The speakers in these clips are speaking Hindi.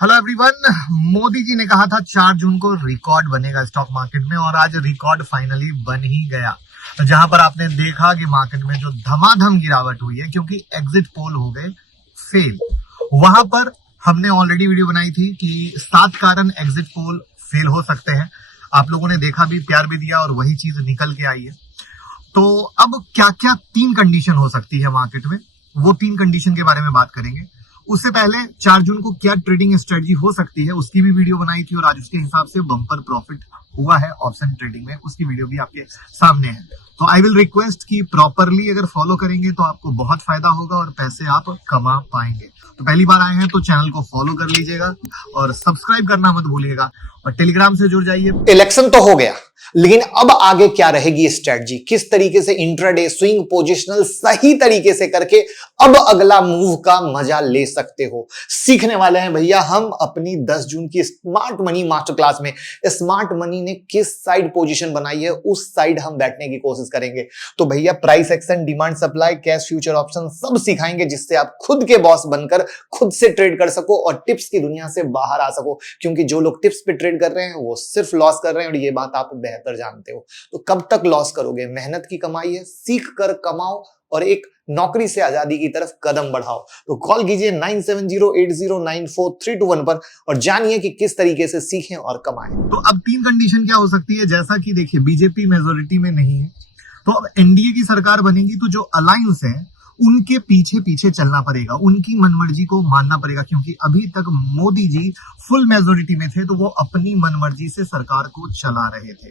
Hello everyone. मोदी जी ने कहा था 4 जून को रिकॉर्ड बनेगा स्टॉक मार्केट में और आज रिकॉर्ड फाइनली बन ही गया। जहां पर आपने देखा कि मार्केट में जो धमाधम गिरावट हुई है क्योंकि एग्जिट पोल हो गए फेल। वहां पर हमने ऑलरेडी वीडियो बनाई थी कि 7 कारण एग्जिट पोल फेल हो सकते हैं। आप लोगों ने देखा भी, प्यार भी दिया और वही चीज निकल के आई है। तो अब क्या क्या 3 कंडीशन हो सकती है मार्केट में, वो 3 कंडीशन के बारे में बात करेंगे। उससे पहले 4 जून को क्या ट्रेडिंग स्ट्रेटजी हो सकती है उसकी भी वीडियो बनाई थी और आज उसके हिसाब से बम्पर प्रॉफिट हुआ है ऑप्शन ट्रेडिंग में, उसकी वीडियो भी आपके सामने है। तो आई विल रिक्वेस्ट कि प्रॉपरली अगर फॉलो करेंगे तो आपको बहुत फायदा होगा और पैसे आप कमा पाएंगे। तो पहली बार आए हैं तो चैनल को फॉलो कर लीजिएगा और सब्सक्राइब करना मत भूलिएगा और टेलीग्राम से जुड़ जाइए। इलेक्शन तो हो गया, लेकिन अब आगे क्या रहेगी स्ट्रेटजी, किस तरीके से इंट्राडे स्विंग पोजिशनल सही तरीके से करके अब अगला मूव का मजा ले सकते हो, सीखने वाले हैं भैया हम अपनी 10 जून की स्मार्ट मनी मास्टर क्लास में। स्मार्ट मनी ने किस साइड पोजीशन बनाई है उस साइड हम बैठने की कोशिश करेंगे। तो भैया price action, demand supply, cash future option सब सिखाएंगे जिससे आप खुद के बॉस बनकर खुद से ट्रेड कर सको और टिप्स की दुनिया से बाहर आ सको, क्योंकि जो लोग टिप्स पे ट्रेड कर रहे हैं वो सिर्फ लॉस कर रहे हैं और ये बात आप बेहतर जानते हो। तो कब तक लॉस करोगे? मेहनत की कमाई है, सीख कर कमाओ और एक नौकरी से आजादी की तरफ कदम बढ़ाओ। तो कॉल कीजिए 9708094321 पर और जानिए कि किस तरीके से सीखें और कमाएं। तो अब 3 कंडीशन क्या हो सकती है, जैसा कि देखिए बीजेपी मेजोरिटी में नहीं है तो अब एनडीए की सरकार बनेगी तो जो अलायंस है उनके पीछे पीछे चलना पड़ेगा, उनकी मनमर्जी को मानना पड़ेगा, क्योंकि अभी तक मोदी जी फुल मेजोरिटी में थे तो वो अपनी मनमर्जी से सरकार को चला रहे थे।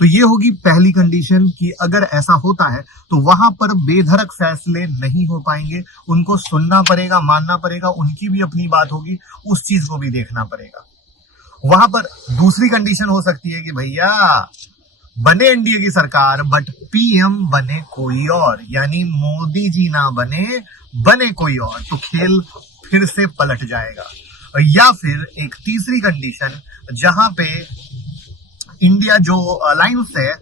तो ये होगी पहली कंडीशन कि अगर ऐसा होता है तो वहां पर बेधड़क फैसले नहीं हो पाएंगे, उनको सुनना पड़ेगा, मानना पड़ेगा, उनकी भी अपनी बात होगी, उस चीज को भी देखना पड़ेगा। वहां पर दूसरी कंडीशन हो सकती है कि भैया बने एनडीए की सरकार बट पीएम बने कोई और, यानी मोदी जी ना बने कोई और, तो खेल फिर से पलट जाएगा। या फिर एक तीसरी कंडीशन जहां पे इंडिया जो अलायंस है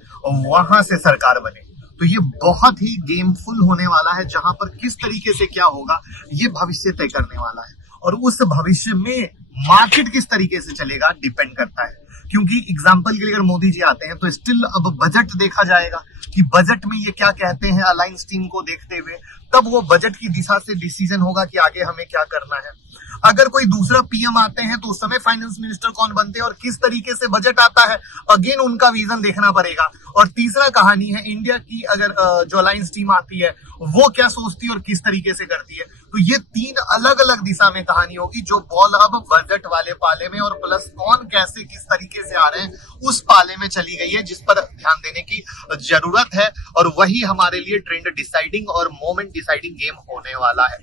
वहां से सरकार बने, तो ये बहुत ही गेमफुल होने वाला है, जहां पर किस तरीके से क्या होगा ये भविष्य तय करने वाला है और उस भविष्य में मार्केट किस तरीके से चलेगा डिपेंड करता है। क्योंकि एग्जांपल के लिए अगर मोदी जी आते हैं तो स्टिल अब बजट देखा जाएगा कि बजट में ये क्या कहते हैं अलायंस टीम को देखते हुए, तब वो बजट की दिशा से डिसीजन होगा कि आगे हमें क्या करना है। अगर कोई दूसरा पीएम आते हैं तो उस समय फाइनेंस मिनिस्टर कौन बनते हैं और किस तरीके से बजट आता है, अगेन उनका विजन देखना पड़ेगा। और तीसरा कहानी है इंडिया की, अगर जो अलायंस टीम आती है वो क्या सोचती है और किस तरीके से करती है। तो ये 3 अलग अलग दिशा में कहानी होगी जो बॉल अब बजट वाले पाले में और प्लस कौन कैसे किस तरीके से आ रहे हैं उस पाले में चली गई है, जिस पर ध्यान देने की जरूरत है और वही हमारे लिए ट्रेंड डिसाइडिंग और मोमेंट डिसाइडिंग गेम होने वाला है।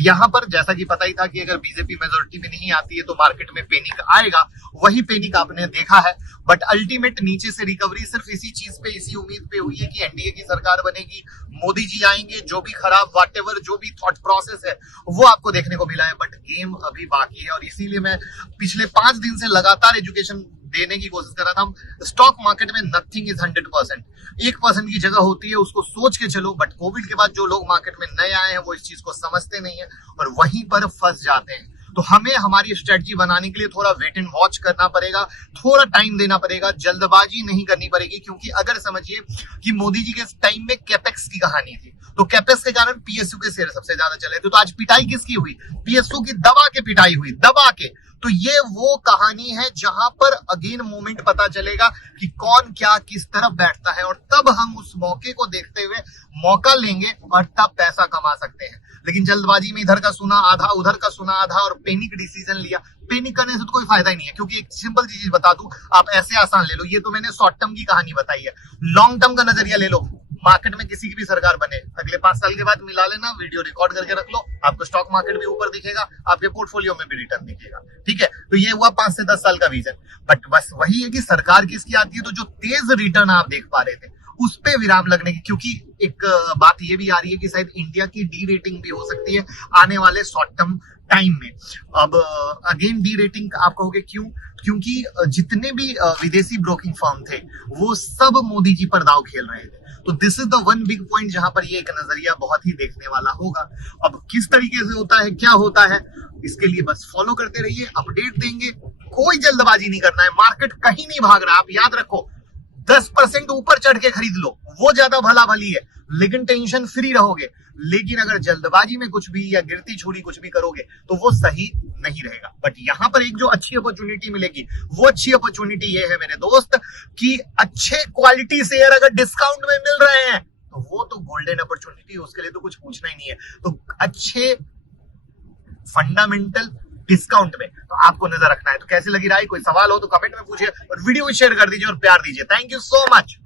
यहाँ पर जैसा कि पता ही था कि अगर बीजेपी मेजोरिटी में नहीं आती है तो मार्केट में पैनिक आएगा, वही पैनिक आपने देखा है। बट अल्टीमेट नीचे से रिकवरी सिर्फ इसी चीज पे, इसी उम्मीद पे हुई है कि एनडीए की सरकार बनेगी, मोदी जी आएंगे, जो भी खराब व्हाटएवर जो भी थॉट प्रोसेस है वो आपको देखने को मिला है। बट गेम अभी बाकी है और इसीलिए मैं पिछले 5 दिन से लगातार एजुकेशन देने की कोशिश कर रहा था। स्टॉक मार्केट में नथिंग इज 100%, 1% की जगह होती है, उसको सोच के चलो। बट कोविड के बाद जो लोग मार्केट में नए आए हैं वो इस चीज को समझते नहीं है और वहीं पर फंस जाते हैं। तो हमें हमारी स्ट्रेटजी बनाने के लिए थोड़ा वेट एंड वॉच करना पड़ेगा, थोड़ा टाइम देना पड़ेगा, जल्दबाजी नहीं करनी पड़ेगी। क्योंकि अगर समझिए कि मोदी जी के टाइम में कैपेक्स की कहानी थी तो कैपेक्स के कारण पीएसयू के शेयर सबसे ज्यादा चले थे, तो आज पिटाई किसकी हुई? पीएसयू की दबा के पिटाई हुई, दबा के। तो ये वो कहानी है जहां पर अगेन मोमेंट पता चलेगा कि कौन क्या किस तरफ बैठता है और तब हम उस मौके को देखते हुए मौका लेंगे और तब पैसा कमा सकते हैं। लेकिन जल्दबाजी में इधर का सुना आधा, उधर का सुना आधा और पैनिक डिसीजन लिया, पैनिक करने से तो कोई फायदा ही नहीं है। क्योंकि एक सिंपल चीज बता दूं, आप ऐसे आसान ले लो, ये तो मैंने शॉर्ट टर्म की कहानी बताई है, लॉन्ग टर्म का नजरिया ले लो। मार्केट में किसी की भी सरकार बने, अगले 5 साल के बाद मिला लेना, वीडियो रिकॉर्ड करके रख लो, आपको स्टॉक मार्केट भी ऊपर दिखेगा, आपके पोर्टफोलियो में भी रिटर्न दिखेगा। ठीक है, तो ये हुआ 5 से 10 साल का विजन। बट बस वही है कि सरकार किसकी आती है तो जो तेज रिटर्न आप देख पा रहे थे उस पे विराम लगने की, क्योंकि एक बात ये भी आ रही है कि शायद इंडिया की डी रेटिंग भी हो सकती है आने वाले शॉर्ट टर्म टाइम में। अब अगेन डी रेटिंग आप कहोगे क्यों? क्योंकि जितने भी विदेशी ब्रोकिंग फर्म थे वो सब मोदी जी पर दाव खेल रहे थे। तो this is the one big point जहां पर ये एक नजरिया बहुत ही देखने वाला होगा। अब किस तरीके से होता है, क्या होता है, इसके लिए बस फॉलो करते रहिए, अपडेट देंगे, कोई जल्दबाजी नहीं करना है, मार्केट कहीं नहीं भाग रहा। आप याद रखो 10% ऊपर चढ़ के खरीद लो, वो ज्यादा भला भली है, लेकिन टेंशन फ्री रहोगे। लेकिन अगर जल्दबाजी में कुछ भी या गिरती छुरी कुछ भी करोगे तो वो सही नहीं रहेगा। बट यहां पर एक जो अच्छी अपॉर्चुनिटी मिलेगी, वो अच्छी अपॉर्चुनिटी ये है मेरे दोस्त कि अच्छे क्वालिटी शेयर अगर डिस्काउंट में मिल रहे हैं तो वो तो गोल्डन अपॉर्चुनिटी है, उसके लिए तो कुछ पूछना ही नहीं है। तो अच्छे फंडामेंटल डिस्काउंट में तो आपको नजर रखना है। तो कैसी लगी राय, कोई सवाल हो तो कमेंट में पूछिए और वीडियो को शेयर कर दीजिए और प्यार दीजिए। Thank you so much.